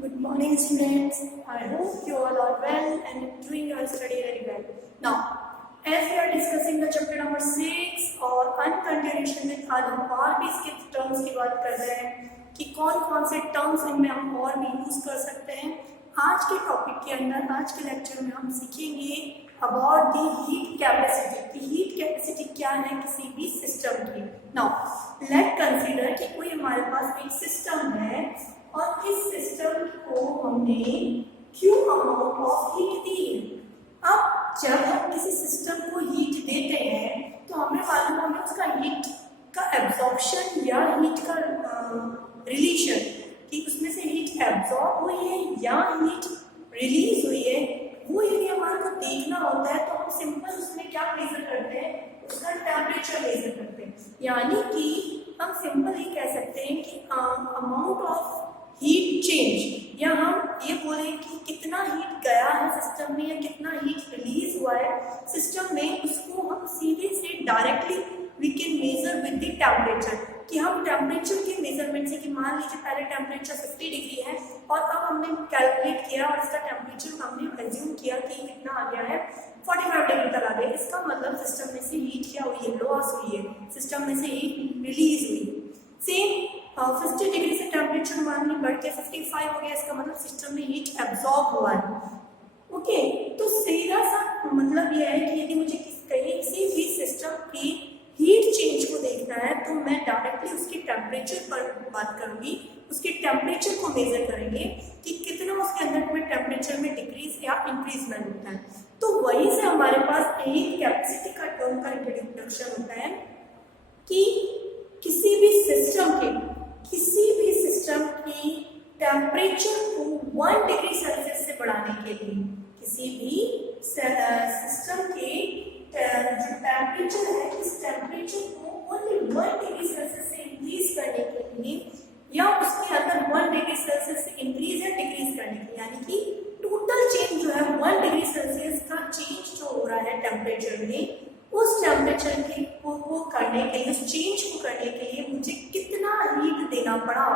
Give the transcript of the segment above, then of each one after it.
Good morning, students. I hope you all are well and doing your study very well. Now, as we are discussing the chapter number 6 और अनकंटिन्यूएशन में आज हम और भी इसके terms की बात कर रहे हैं कि कौन कौन से टर्म्स इनमें हम और भी यूज कर सकते हैं। आज के टॉपिक के अंदर आज के लेक्चर में हम सीखेंगे about the heat capacity. Heat capacity क्या है किसी भी सिस्टम की। नाउ लेट कंसीडर कि कोई हमारे पास एक सिस्टम है और इस सिस्टम को हमने Q अमाउंट ऑफ हीट दी है। अब जब हम किसी सिस्टम को हीट देते हैं तो हमें मालूम हमें उसका हीट का एब्जॉर्प्शन या हीट का रिलीशन कि उसमें से हीट एब्जॉर्ब हुई है या हीट रिलीज हुई है, वो यदि हमारे को देखना होता है तो हम सिंपल उसमें क्या मेजर करते हैं, उसका टेम्परेचर मेजर करते हैं। यानी कि हम सिंपल ये कह सकते हैं कि अमाउंट ऑफ हीट चेंज, या हम ये बोले कि कितना हीट गया है सिस्टम में या कितना हीट रिलीज हुआ है सिस्टम में, उसको हम सीधे से directly we can measure with the temperature. कि हम टेम्परेचर के मेजरमेंट से कि मान लीजिए पहले टेम्परेचर 50 डिग्री है और अब हमने कैलकुलेट किया और इसका टेम्परेचर हमने एज्यूम किया कि कितना आ गया है 45 डिग्री तक आ गया। इसका मतलब सिस्टम में से हीट क्या हुई है, लॉस हुई है, सिस्टम में से हीट रिलीज हुई। सेम 50 डिग्री से टेम्परेचर मान ली बढ़ के 55 हो गया, इसका मतलब सिस्टम में हीट एब्जॉर्ब हुआ है। ओके, तो सीधा सा मतलब यह है कि यदि मुझे किसी भी सिस्टम की हीट चेंज को देखना है तो मैं डायरेक्टली उसके टेम्परेचर पर बात करूंगी, उसके टेम्परेचर को मेजर करेंगे कि कितना उसके अंदर में टेम्परेचर में डिक्रीज या इंक्रीजमेंट होता है। तो वहीं से हमारे पास हीट कैपेसिटी का टर्म का इंट्रोडक्शन होता है कि किसी भी सिस्टम की टेम्परेचर को 1 डिग्री सेल्सियस से बढ़ाने के लिए, किसी भी सिस्टम के जो टेम्परेचर है इस टेम्परेचर को ओनली 1 डिग्री सेल्सियस से इंक्रीज करने के लिए या उसके अंदर 1 डिग्री सेल्सियस से इंक्रीज या डिक्रीज करने के लिए, यानी कि टोटल चेंज जो है 1 डिग्री सेल्सियस का चेंज जो हो रहा है टेम्परेचर में, उस टेम्परेचर के को करने के लिए, उस चेंज को करने के लिए मुझे कितना हीट देना पड़ा,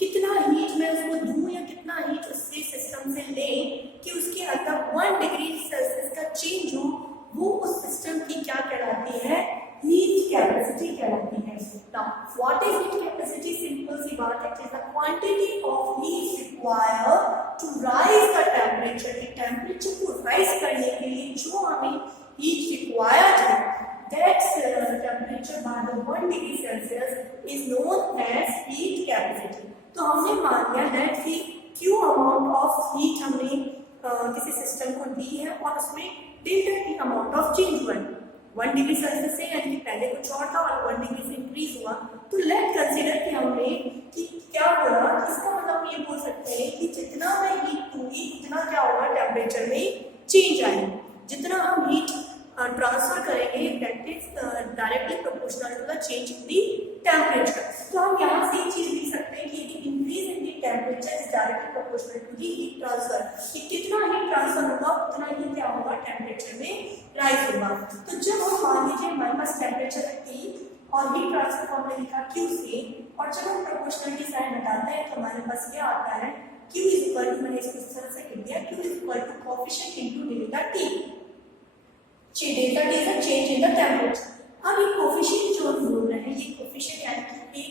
कितना हीट मैं उसको दूं या कितना हीट उससे सिस्टम से लें कि उसके अंदर 1 डिग्री सेल्सियस का चेंज हो, वो उस सिस्टम की क्या कहलाती है, हीट कैपेसिटी कहलाती है। Now what is heat capacity? Simple सी बात है, it is the quantity of heat required to raise the temperature. Temperature को राइज करने के लिए जो हमें heat required है, that temperature by the 1 degree Celsius is known as heat capacity। तो हमने मान लिया that कि Q amount of heat हमने किसी सिस्टम को दी है और उसमें delta T amount of change हुआ है 1 डिग्री सेल्सियस से, यानी कि पहले कुछ और था और 1 डिग्री से इंक्रीज हुआ। तो लेट कंसीडर कि हमने कि क्या हुआ, इसका मतलब हम ये बोल सकते हैं कि जितना मैं हीट दूंगी उतना क्या होगा, टेम्परेचर में चेंज आएगी। जितना हम हीट ट्रांसफर करेंगे that is directly proportional to the change in the temperature. तो हम यहाँ से ये चीज लिख सकते हैं कि increase in the temperature is directly proportional to the heat transfer. कि कितना हीट ट्रांसफर होगा उतना ही क्या होगा, टेम्परेचर में राइज होगा। तो जब हम मान लीजिए हमारे पास टेम्परेचर है T और हीट ट्रांसफर को हमने लिखा Q से, और जब हम प्रोपोर्शनलिटी साइन हटाते हैं तो हमारे पास क्या आता है, Q इज इक्वल टू, मैंने इसको इस तरह से लिख दिया, Q is equal to coefficient into delta T। Delta T is change in the temperature. अब ये कोएफिशिएंट जो हम बोल रहे हैं, ये कोएफिशिएंट यानी कि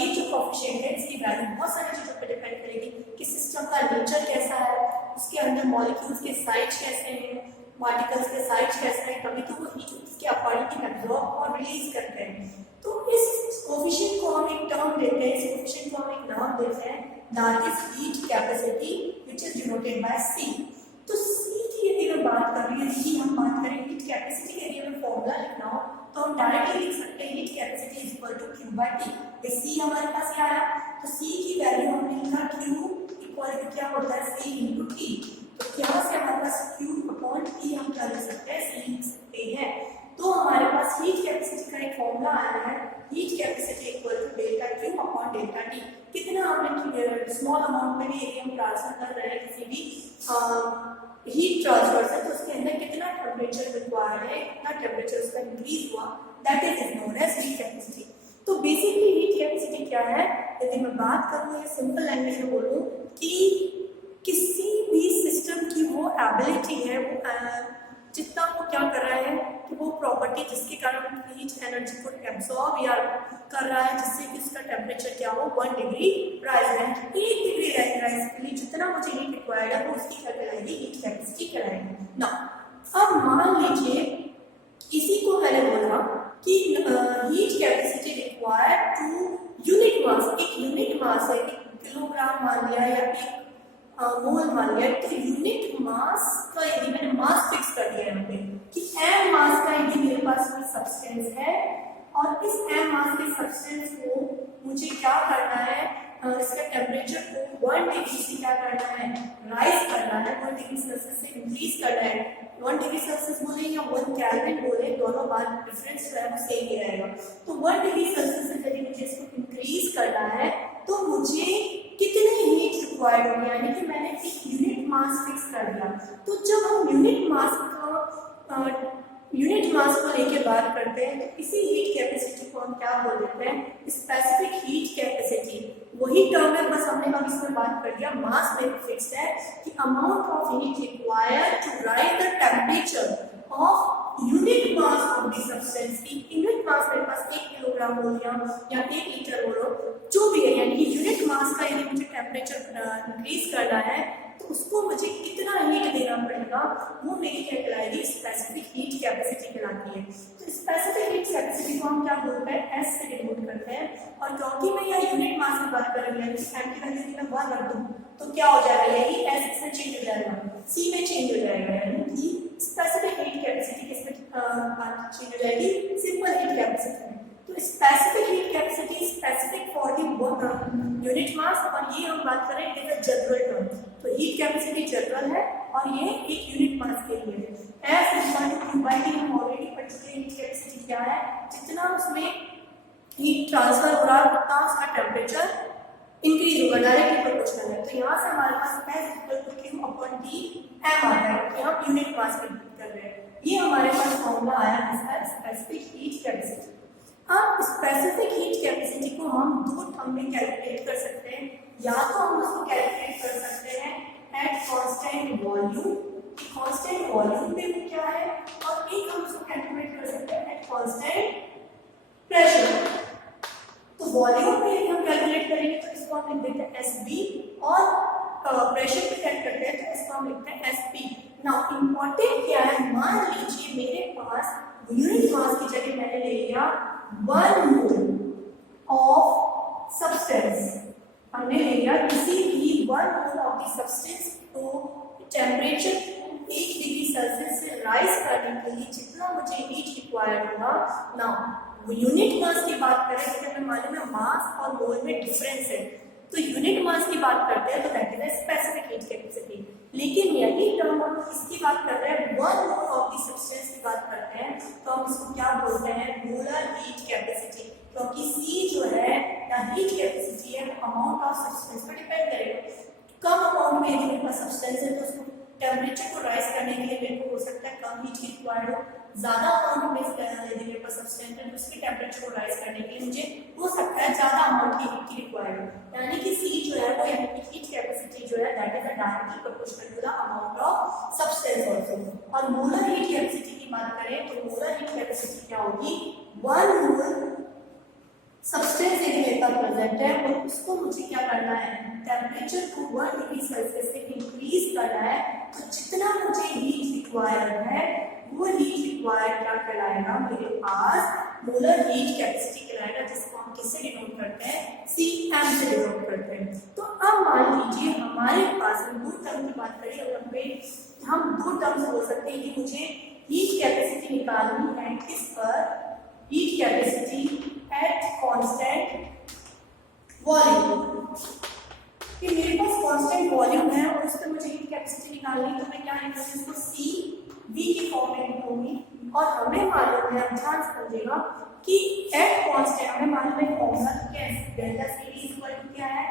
ये जो कोएफिशिएंट है इसकी वैल्यू बहुत सारी चीजों पर डिपेंड करेगी कि सिस्टम का नेचर कैसा है, उसके अंदर मॉलिक्यूल्स के साइज कैसे हैं, पार्टिकल्स के साइज कैसे हैं, कभी तो वो हीट उसके अकॉर्डिंग एब्जॉर्ब और रिलीज करते हैं। तो इस कोएफिशिएंट को हम एक टर्म देते हैं, इस कोएफिशिएंट को हम एक नाम देते हैं, that is heat capacity which is denoted by C। तो C की यदि मैं बात कर रही हूं, यदि हम बात करें हीट कैपेसिटी के लिए हमें फॉर्मूला लिखना हो तो हम डायरेक्टली लिख सकते हैं heat capacity is equal to Q by T। C हमारे पास क्या आया, तो C की वैल्यू हमने लिखा Q इक्वल टू क्या होता है, C इनटू T। तो यहाँ से हमारे पास Q अपॉन T हम क्या लिख सकते हैं, C लिख सकते हैं। तो हमारे पास हीट कैपेसिटी का एक फॉर्मूला आया है, heat capacity equal to delta Q upon delta T। कितना हमने स्मॉल अमाउंट में भी यदि हम ट्रांसफर कर रहे हैं किसी भी हीट ट्रांसफर से, तो उसके अंदर कितना टेम्परेचर रिक्वायर्ड है, कितना टेम्परेचर उसका इंक्रीज हुआ, that is known as heat capacity. तो बेसिकली हीट कैपेसिटी क्या है, यदि मैं बात करूँ या सिंपल लैंग्वेज में बोलूँ कि किसी भी सिस्टम की वो एबिलिटी है, वो जितना वो क्या कर रहा है कि वो प्रॉपर्टी जिसके कारण हीट एनर्जी को एब्सॉर्ब या कर रहा है, जिससे कि उसका टेम्परेचर क्या हो 1 डिग्री राइज है। 1 डिग्री राइज के लिए जितना मुझे हीट रिक्वायर्ड है वो उसकी क्या कहलाएगी, हीट कैपेसिटी कहलाएगी ना। अब मान लीजिए इसी को मैंने बोला कि heat capacity required to unit mass, एक यूनिट मास है, एक किलोग्राम मान लिया या एक मोल मान लिया, तो यूनिट मास का यदि मैंने मास फिक्स कर दिया यहाँ पे कि m मास का यदि मेरे पास कोई सब्सटेंस है और इस m मास के सब्सटेंस को मुझे क्या करना है, इसका टेम्परेचर को 1 डिग्री से क्या करना है, राइज करना है, 1 डिग्री सेल्सियस से इंक्रीज करना है। 1 डिग्री सेल्सियस बोले या 1 केल्विन बोले, दोनों बात डिफरेंस जो है वो सेम ही रहेगा। तो 1 डिग्री सेल्सियस से यदि मुझे इसको इंक्रीज करना है तो मुझे कितने हीट रिक्वायर्ड होगी, यानी कि मैंने एक यूनिट मास फिक्स कर दिया। तो जब हम यूनिट मास को लेके बात करते हैं तो इसी हीट कैपेसिटी को हम क्या बोल देते हैं, स्पेसिफिक हीट कैपेसिटी। वही टर्म है, बस हमने अब इसमें बात कर दिया, मास में फिक्स्ड है कि amount of heat required to raise the temperature of unit mass of the substance. की यूनिट मास मेरे पास 1 किलोग्राम हो गया या 1 लीटर हो लो, जो भी है, यानी कि यूनिट मास का यदि मुझे टेम्परेचर इंक्रीज करना है तो उसको मुझे कितना हीट देना पड़ेगा, वो मेरी क्या कहलाएगी, स्पेसिफिक हीट कैपेसिटी कहलाती है। तो स्पेसिफिक हीट कैपेसिटी को हम क्या बोलते हैं, एस से डिनोट करते हैं। और क्योंकि मैं यहाँ यूनिट मास की बात कर रही हूँ, एम की वैल्यू मैं 1 रख दूँ तो क्या हो जाएगा, यही एस से चेंज हो जाएगा, सी में चेंज हो जाएगा, यानी कि स्पेसिफिक हीट कैपेसिटी किसमें चेंज हो जाएगी, सिंपल हीट कैपेसिटी में। तो specific heat capacity specific for the unit mass, और ये हम बात करें it is a general term. तो हीट कैपेसिटी जनरल है और ये एक यूनिट मास के लिए है। F equal to Q by T, हम ऑलरेडी पढ़ चुके हैं हीट कैपेसिटी क्या है, जितना उसमें हीट ट्रांसफर हो रहा है उतना उसका टेम्परेचर इंक्रीज होगा, डायरेक्टली प्रोपोर्शनल है। तो यहाँ से हमारे पास F equal to Q upon T M आता है कि हम यूनिट मास की बात कर रहे हैं। ये हमारे पास फॉर्मूला आया इसका स्पेसिफिक हीट कैपेसिटी। अब स्पेसिफिक हीट कैपेसिटी को हम दो टर्म में कैलकुलेट कर सकते हैं, या तो हम उसको कैलकुलेट कर सकते हैं eight constant volume, constant volume पे वो क्या है, और एक हम उसको कैलकुलेट कर सकते हैं एट कांस्टेंट प्रेशर। तो वॉल्यूम पे हम कैलकुलेट करेंगे तो इसको हम लिख देते हैं एसबी, और प्रेशर पे कैलकुलेट करते हैं तो इसको हम लिखते हैं एसपी। नाउ इंपॉर्टेंट क्या है, मान लीजिए मेरे पास यूनिट मास की जगह मैंने ले लिया 1 मोल ऑफ सब्सटेंस, हमने ले लिया किसी भी 1 मोल ऑफ द सब्सटेंस को टेम्परेचर 1 डिग्री सेल्सियस से राइज करने के लिए जितना मुझे हीट रिक्वायर्ड होगा। नाउ यूनिट मास की बात करें तो हमें मालूम है मास और मोल में डिफरेंस है, तो यूनिट मास की बात करते हैं तो that is specific heat capacity. लेकिन यही टर्म हम इसकी बात कर रहे हैं 1 मोल ऑफ द सब्सटेंस की बात करते हैं तो हम इसको क्या बोलते हैं, मोलर हीट कैपेसिटी, क्योंकि C जो है या हीट कैपेसिटी है अमाउंट ऑफ सब्सटेंस पर डिपेंड करेगा। कम अमाउंट में यदि मेरे पास सब्सटेंस है तो उसको टेम्परेचर को राइज करने के लिए मेरे को हो सकता है कम हीट रिक्वायर्ड हो, ज्यादा अमाउंट में यदि मेरे पास सब्सटेंस है तो उसके टेम्परेचर को राइज करने के लिए मुझे हो सकता है ज्यादा अमाउंट की हीट की रिक्वायर्ड हो, यानी कि C जो है वो यानी कि हीट कैपेसिटी जो है that is directly proportional to the amount of substance also. और मोलर हीट कैपेसिटी की बात करें तो मोलर हीट कैपेसिटी क्या होगी, 1 मोल सब्सटेंस एक मेरे पास प्रेजेंट है और उसको मुझे क्या करना है, टेम्परेचर को 1 डिग्री सेल्सियस से इंक्रीज करना है, तो जितना मुझे हीट रिक्वायर्ड है वो हीट रिक्वायर्ड क्या कहलाएगा, मेरे पास मोलर हीट कैपेसिटी कहलाएगा, जिसको हम किससे डिनोट करते हैं, Cm से डिनोट करते हैं। तो अब मान लीजिए हमारे पास दो टर्म की बात करें और हम दो टर्म्स बोल सकते हैं कि मुझे हीट कैपेसिटी निकालनी है किस पर, heat capacity at constant volume, कि मेरे पास कांस्टेंट वॉल्यूम है और उस पर मुझे हीट कैपेसिटी निकालनी है तो मैं क्या लिखूंगी, इसको सी वी की फॉर्म में लिखूंगी। और हमें मालूम है, ध्यान से समझिएगा कि एट कांस्टेंट हमें मालूम है फॉर्मूला क्या है, delta C V equal to क्या है,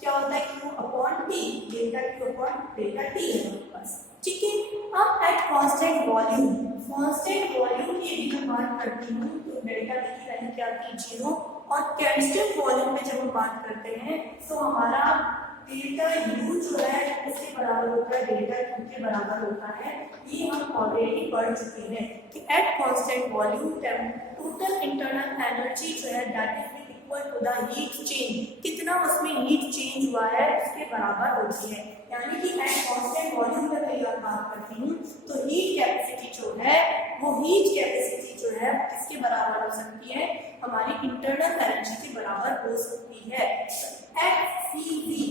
क्या होता है Q upon T, delta Q upon delta T है हमारे पास, ठीक है। अब एट कांस्टेंट वॉल्यूम की यदि मैं बात करती हूँ तो डेल्टा टी की वैल्यू क्या आती है 0 और कांस्टेंट वॉल्यूम में जब हम बात करते हैं तो हमारा डेल्टा यू जो है इसके बराबर होता है डेल्टा क्यू के बराबर होता है। ये हम ऑलरेडी पढ़ चुके हैं कि at constant volume total internal energy जो है that is equal to the heat change, कितना उसमें हीट चेंज हुआ है उसके बराबर होती है। यानी कि एट कांस्टेंट वॉल्यूम में मैं यह बात करती हूँ तो हीट कैपेसिटी जो है वो हीट कैपेसिटी जो है किसके बराबर हो सकती है, हमारी इंटरनल एनर्जी के बराबर हो सकती है। At CV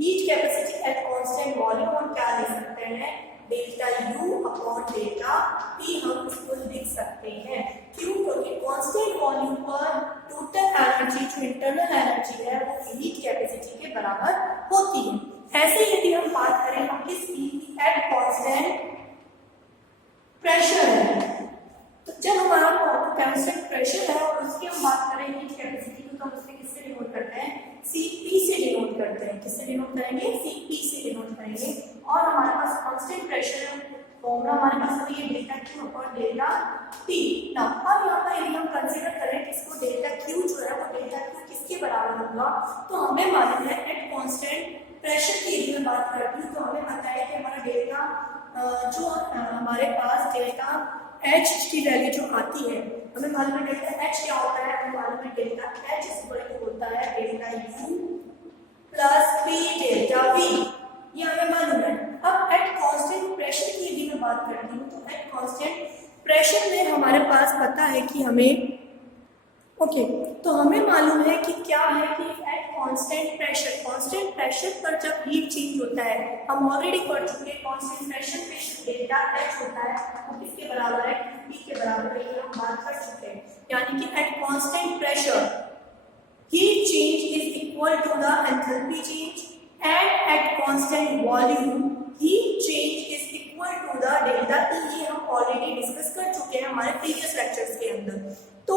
heat capacity at constant volume हम क्या लिख सकते हैं, delta U upon delta T हम इसको लिख सकते हैं। क्यों, क्योंकि कांस्टेंट वॉल्यूम पर टोटल एनर्जी जो इंटरनल एनर्जी है वो हीट कैपेसिटी के बराबर होती है। ऐसे यदि हम बात करें हम किसकी, एट कांस्टेंट प्रेशर है, तो जब हमारा कांस्टेंट प्रेशर है और उसकी हम बात करें हीट कैपेसिटी को तो हम उससे किससे डिनोट करते हैं, Cp से डिनोट करते हैं। किससे डिनोट करेंगे, Cp से डिनोट करेंगे। और हमारे पास कांस्टेंट प्रेशर है फॉर्मूला हमारे पास है ये delta Q upon delta T. Now अब यहाँ पर यदि हम कंसीडर करें कि इसको डेल्टा क्यू जो है वो डेल्टा क्यू किसके बराबर होगा, तो हमें मालूम है एट कांस्टेंट प्रेशर की यदि मैं बात करती हूँ तो हमें पता है कि हमारा डेल्टा जो हमारे पास डेल्टा एच की वैल्यू जो आती है हमें मालूम है डेल्टा एच क्या होता है, हमें मालूम है डेल्टा एच इक्वल टू होता है delta U plus P delta we, ये हमें मालूम है। अब एट कांस्टेंट प्रेशर की यदि मैं बात करती हूँ तो एट कांस्टेंट प्रेशर में हमारे पास पता है कि हमें तो हमें मालूम है कि क्या है कि एट कांस्टेंट प्रेशर पर जब हीट चेंज होता है हम ऑलरेडी पढ़ चुके हैं कांस्टेंट प्रेशर में डेल्टा एच होता है वो किसके बराबर है, P के बराबर है, ये हम बात कर चुके हैं। यानी कि at constant pressure heat change is equal to the enthalpy change and at constant volume heat change is equal to the delta T, ये हम ऑलरेडी डिस्कस कर चुके हैं हमारे प्रीवियस लेक्चर्स के अंदर। तो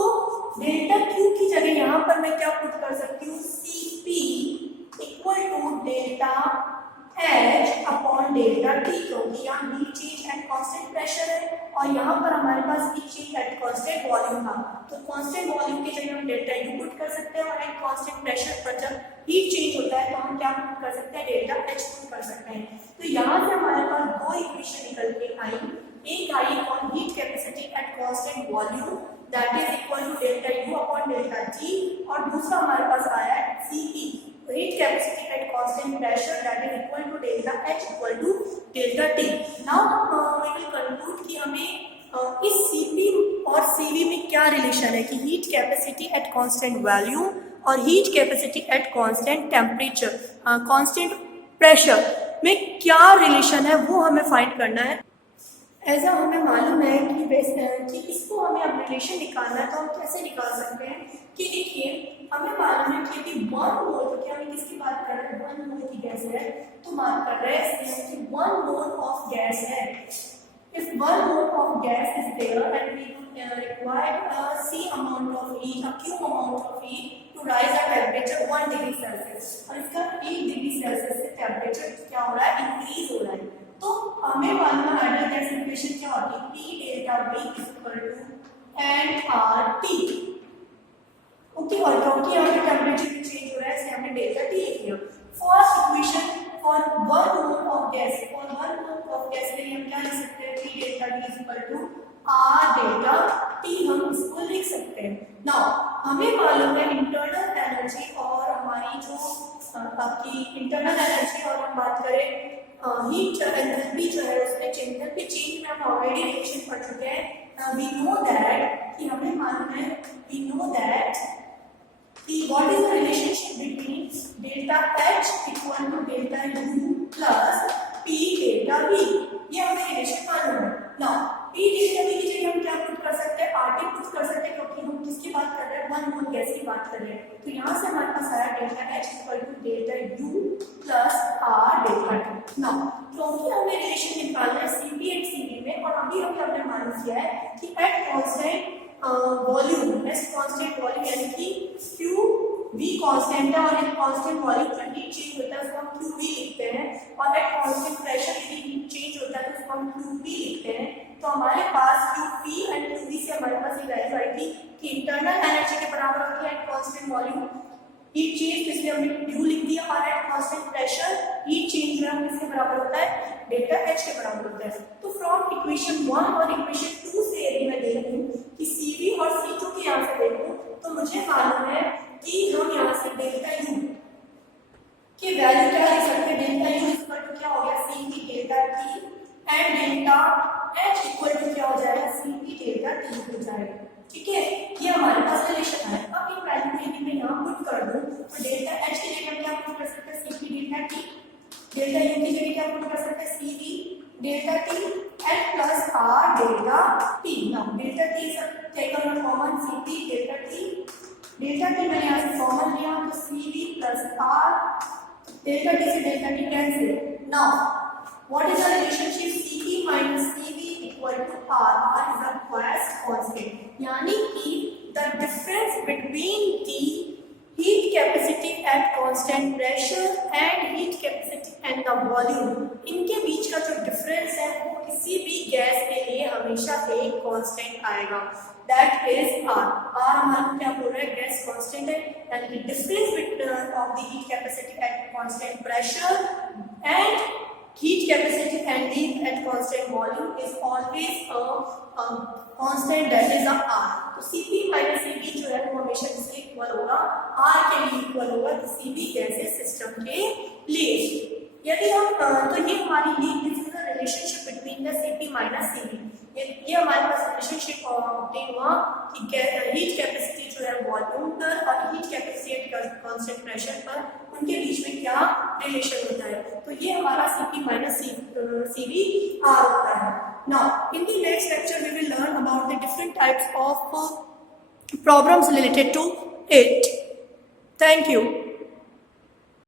डेल्टा क्यू की जगह यहाँ पर मैं क्या पुट कर सकती हूँ, Cp equal to delta H upon delta T, क्योंकि यहाँ heat change at constant pressure है और यहाँ पर हमारे पास heat change at constant volume था, तो कांस्टेंट वॉल्यूम की जगह हम डेल्टा यू पुट कर सकते हैं और एट कांस्टेंट प्रेशर पर जब हीट चेंज होता है तो हम क्या पुट कर सकते हैं, डेल्टा एच पुट कर सकते हैं। तो यहाँ से हमारे पास दो इक्वेशन निकल के आई, एक आई ऑन heat capacity at constant volume that is equal to delta U upon delta T, और दूसरा हमारे पास आया है Cp heat capacity at constant pressure that is equal to delta H equal to delta T. Now we will conclude कि हमें इस Cp और Cv में क्या रिलेशन है कि heat capacity at constant volume और heat capacity at constant temperature constant pressure में क्या रिलेशन है वो हमें फाइंड करना है। ऐसा हमें मालूम है कि इसको हमें अब रिलेशन निकालना है, तो हम कैसे निकाल सकते हैं कि देखिए हमें मालूम है कि 1 मोल, तो क्या हम किसकी बात कर रहे हैं, 1 मोल की गैस है तो बात कर रहे हैं कि 1 मोल ऑफ गैस है। If 1 mole of gas is there and we require a C amount of heat, a Q amount of heat to rise our temperature 1 degree Celsius, और इसका 1 डिग्री सेल्सियस से टेम्परेचर क्या हो रहा है, increase हो रहा है। तो हमें मालूम है आइडियल गैस इक्वेशन क्या होती है, P delta V equal to nRT। Okay, और क्योंकि यहाँ पे टेम्परेचर चेंज हो रहा है इसलिए हमने डेल्टा T लिख लिया। First equation for 1 mole of gas, for 1 mole of gas के लिए हम क्या लिख सकते हैं, P delta T equal to R delta T, हम इसको लिख सकते हैं। नाउ हमें मालूम है इंटरनल एनर्जी और हमारी जो आपकी इंटरनल एनर्जी और हम बात करें हीट एंथैल्पी जो है उसमें एंथैल्पी चेंज में हम ऑलरेडी रिलेशन पढ़ चुके हैं। वी नो दैट कि हमें मालूम है, वी नो दैट कि what is the relationship between delta H equal to delta U plus P delta V, ये हमें रिलेशन मालूम है। नाउ P डेल्टा V की जगह हम क्या पुट कर सकते हैं, RT पुट कर सकते हैं, क्योंकि हम किसकी बात कर रहे हैं, 1 मोल गैस की बात कर रहे हैं। तो यहाँ से हमारे पास आया delta H equal to delta U plus R delta T। Now क्योंकि हमें रिलेशन निकालना है Cp एंड Cv में, और अभी हमने मालूम किया है कि at constant volume, S constant volume यानी कि Q V कांस्टेंट है और एक कांस्टेंट वॉल्यूम का हीट चेंज होता है उसको हम QV लिखते हैं, और एट कांस्टेंट प्रेशर यदि हीट चेंज होता है तो उसको हम QP लिखते हैं। तो हमारे पास QP एंड QV से हमारे पास ये वैल्यू आई थी कि इंटरनल एनर्जी के बराबर होती है eight constant volume heat change, इसलिए हमने ड्यू लिख दिया, और eight constant pressure heat change जो है किसके बराबर होता है, डेल्टा एच के बराबर होता है। तो फ्रॉम इक्वेशन 1 और इक्वेशन 2 से यदि मैं देखूं कि CV और C2 के यहाँ से देखूं तो मुझे मालूम है कि हम यहाँ से डेल्टा यू की वैल्यू क्या लिख सकते हैं, डेल्टा यू इक्वल टू क्या हो गया, CV delta T and delta H equal to क्या हो जाएगा, CV डेल्टा T हो जाएगा। ठीक है, ये हमारे पास रिलेशन है। अब इन वैल्यू को यदि मैं यहाँ पुट कर दूं तो डेल्टा एच की जगह क्या पुट कर सकते हैं, CV delta T, delta U की जगह क्या पुट कर सकते हैं, CV delta T and plus R delta T। Now delta T सब taken on common, CV delta T, delta T मैंने यहाँ से कॉमन लिया तो CV plus R, delta T से delta T cancel. Now what is the relationship CP minus CV equal to R? R is a Poisson constant, यानी कि the difference between the heat capacity at constant pressure and heat capacity and the volume, इनके बीच का जो difference है वो किसी भी gas के लिए हमेशा एक कांस्टेंट आएगा, that is R। R हमारा क्या बोल रहा है, गैस कांस्टेंट है, यानी difference between of the heat capacity at constant pressure and heat capacity and heat at constant volume is always a constant, that is a R। तो Cp minus Cv जो है वो हमेशा किसके इक्वल होगा, R के लिए इक्वल होगा किसी भी गैसेस सिस्टम के लिए। यदि हम तो ये हमारी relationship between the Cp minus Cv, ये हमारे पास रिलेशनशिप ऑब्टेन हुआ कि हीट कैपेसिटी जो है वॉल्यूम पर और heat capacity at constant pressure पर उनके बीच में क्या रिलेशन होता है, तो ये हमारा Cp माइनस Cv R होता है। Now in the next lecture we will learn about the different types of problems related to it. Thank you.